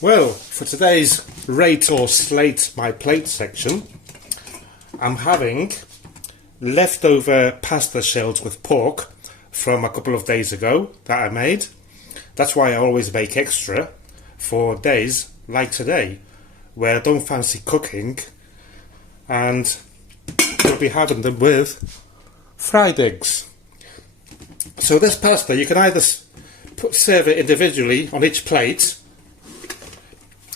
Well, for today's rate or slate my plate section, I'm having leftover pasta shells with pork from a couple of days ago that I made. That's why I always make extra for days like today, where I don't fancy cooking, and we'll be having them with fried eggs. So this pasta, you can either serve it individually on each plate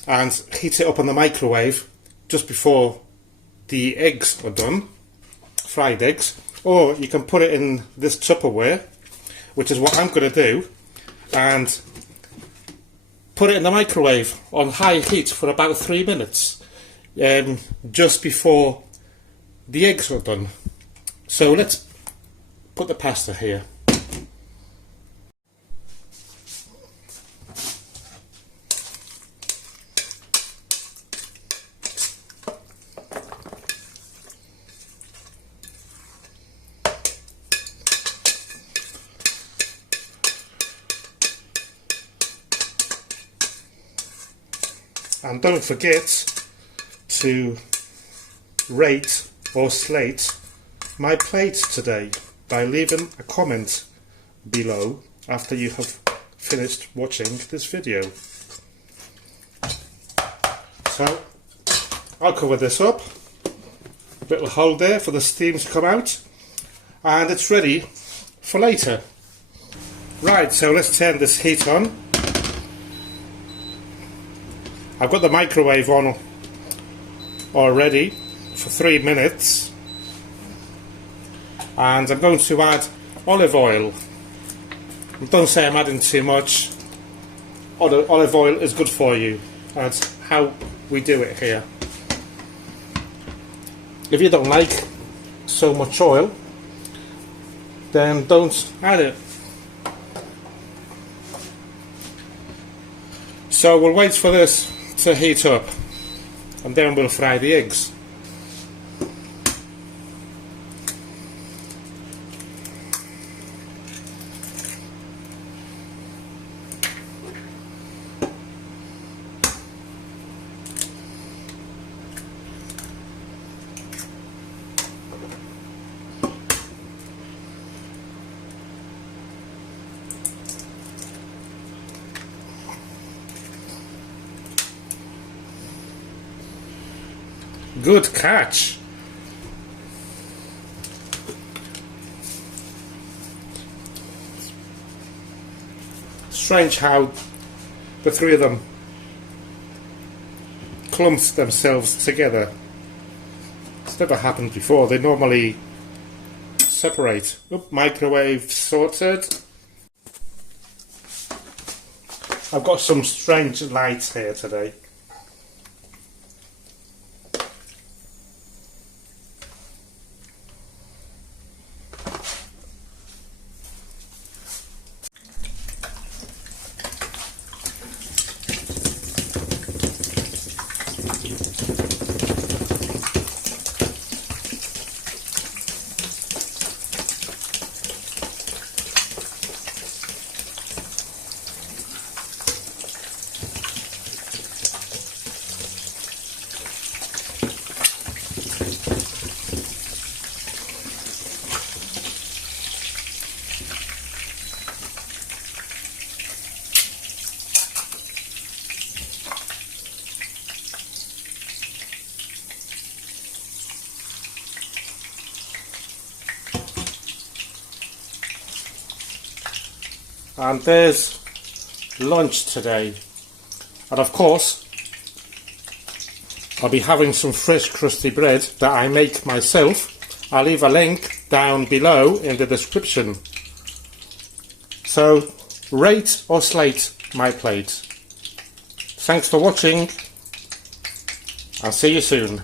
and heat it up on the microwave just before the eggs are done, fried eggs, or you can put it in this Tupperware, which is what I'm going to do, and put it in the microwave on high heat for about 3 minutes, just before the eggs are done. So let's put the pasta here. And don't forget to rate or slate my plate today by leaving a comment below after you have finished watching this video. So I'll cover this up, little hole there for the steam to come out, and it's ready for later. Right, so let's turn this heat on. I've got the microwave on already for 3 minutes, and I'm going to add olive oil. Don't say I'm adding too much. Olive oil is good for you. That's how we do it here. If you don't like so much oil, then don't add it. So we'll wait for this to heat up, and then we'll fry the eggs. Good catch. Strange how the three of them clumped themselves together. It's never happened before. They normally separate. Oop, microwave sorted. I've got some strange lights here today. And there's lunch today, and of course I'll be having some fresh crusty bread that I make myself. I'll leave a link down below in the description. So rate or slate my plate. Thanks for watching. I'll see you soon.